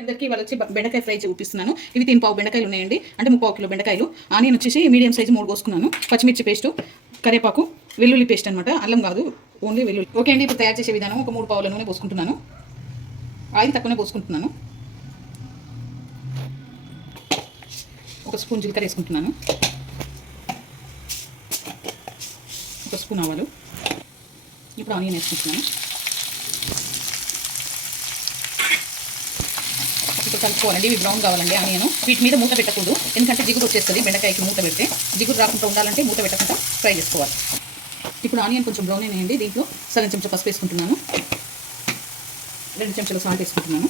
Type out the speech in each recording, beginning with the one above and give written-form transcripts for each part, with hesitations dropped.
అందరికీ ఇవాళ వచ్చి బెండకాయ ఫ్రై చూపిస్తున్నాను. ఇవి 3 బెండకాయలు ఉన్నాయండి, అంటే 3 కిలో బెండకాయలు. ఆనియన్ వచ్చేసి మీడియం సైజు 3 కోసుకున్నాను. పచ్చిమిర్చి పేస్టు, కరివేపాకు, వెల్లుల్లి పేస్ట్ అనమాట, అల్లం కాదు, ఓన్లీ వెల్లుల్లి. ఓకే అండి, ఇప్పుడు తయారు చేసే విధానం. ఒక 3 పావుల నూనె పోసుకుంటున్నాను. ఆయిల్ తక్కువనే పోసుకుంటున్నాను. ఒక స్పూన్ జీలకర్ర వేసుకుంటున్నాను. ఒక స్పూన్ ఆవాలు. ఇప్పుడు ఆనియన్ వేసుకుంటున్నాను. ఇప్పుడు కలుపుకోవాలండి. ఇవి బ్రౌన్ కావాలండి ఆనియన్. వీటి మీద మూత పెట్టకూడదు, ఎందుకంటే జిగురు వచ్చేస్తుంది. బెండకాయకి మూత పెడితే జిగురు రాకుండా ఉండాలంటే మూత పెట్టకుండా ఫ్రై చేసుకోవాలి. ఇప్పుడు ఆనియన్ కొంచెం బ్రౌన్ అయినాయండి. దీంట్లో సగం చెంచా పసుపు వేసుకుంటున్నాను. 2 చెంచాల సాల్ట్ వేసుకుంటున్నాను.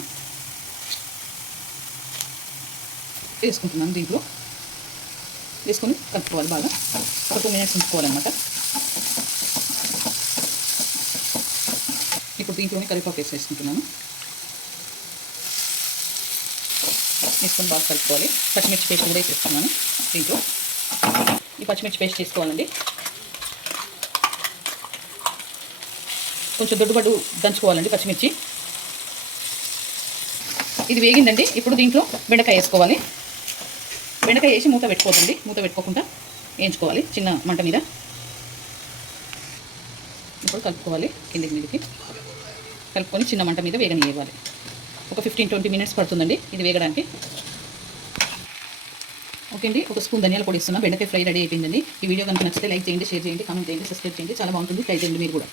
దీంట్లో వేసుకొని కలుపుకోవాలి. బాగా ఒక 2 మినిట్స్ ఉంచుకోవాలన్నమాట. ఇప్పుడు దీంట్లోనే కరివేపాకు వేసుకుంటున్నాను. వేసుకొని బాగా కలుపుకోవాలి. పచ్చిమిర్చి పేస్ట్ కూడా వేసేస్తున్నాను దీంట్లో. ఈ పచ్చిమిర్చి పేస్ట్ చేసుకోవాలండి. కొంచెం దొడ్డుబడ్డు దంచుకోవాలండి పచ్చిమిర్చి. ఇది వేగిందండి. ఇప్పుడు దీంట్లో బెండకాయ వేసుకోవాలి. బెండకాయ వేసి మూత పెట్టుకోదండి. మూత పెట్టుకోకుండా వేయించుకోవాలి చిన్న మంట మీద. ఇప్పుడు కలుపుకోవాలి. కిందికి మీదకి కలుపుకొని చిన్న మంట మీద వేగనివ్వాలి. ఒక 15-20 మినిట్స్ పడుతుందండి ఇది వేగడానికి. ఓకే అండి, ఒక స్పూన్ ధనియాల పొడి ఇస్తున్నా. బెండకాయ ఫ్రై రెడీ అయిపోయిందండి. ఈ వీడియో కనుక నచ్చితే లైక్ చేయండి, షేర్ చేయండి, కామెంట్ చేయండి, సబ్స్క్రైబ్ చేయండి. చాలా బాగుంటుంది. ట్రై చేయండి మీరు కూడా.